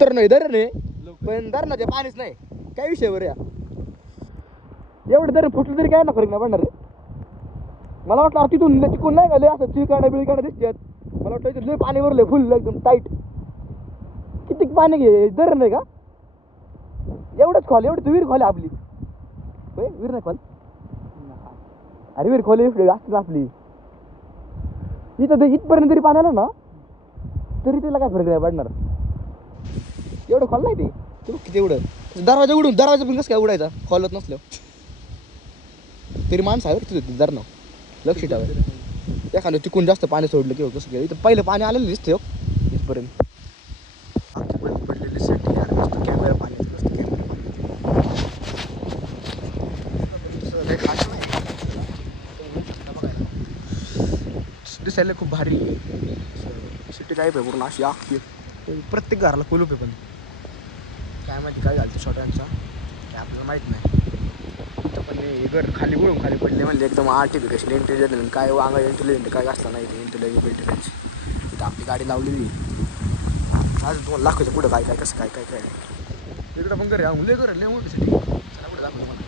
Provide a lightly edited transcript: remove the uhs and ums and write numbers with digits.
तर नाही धरण आहे पण धरणाचे पाणीच नाही काय विषय बरं या एवढं धरण फुटलं तरी काय ना फरक नाही पडणार रे. मला वाटलं तिथून तिकून नाही का लय असं चिळकांड्या बिळकांड्या दिसतात मला वाटलं इथं लय पाणी भरलंय फुल एकदम टाईट किती पाणी घे धरण आहे का एवढंच खोल एवढी विहीर खोल आहे आपली होय विहीर नाही खोल अरे विहीर खोल असते आपली इथं इथपर्यंत तरी पाणी आलं ना तरी त्याला काय फरक नाही पडणार एवढं खोल नाही ते किती एवढं दरवाजा उडून दरवाजा पण कसं काय उडायचा खोलत नसल्यावर तरी माणसं आहे तिथे धरणं लक्ष ठेवायचं एखादं तिकून जास्त पाणी सोडलं किंवा कसं काय इथं पहिलं पाणी आलेलं दिसतं इथपर्यंत आमच्या बंद पडलेली साठी मस्त कॅमेरा पाण्याचं मस्त कॅमेरा दिसायला खूप भारी सिटी टाईप आहे पूर्ण अशी आखी प्रत्येक घराला कुलूप आहे पण काय माहिती काय झालं छोट्यांचा काय आपल्याला माहीत नाही इथं पण घर खाली वळून खाली पडले म्हणजे एकदम आर्टिफिशियल इंटेलिजंट काय वांगा इंटेलिजंट काय असलं नाही ते इंटेलिजन्स इथं आपली गाडी लावलेली अजून तुम्हाला दाखवायचं पुढं काय काय कसं काय काय काय इकडं पण घर आहे लय घर लय मोठी सिटी चला पुढे दाखवतो मला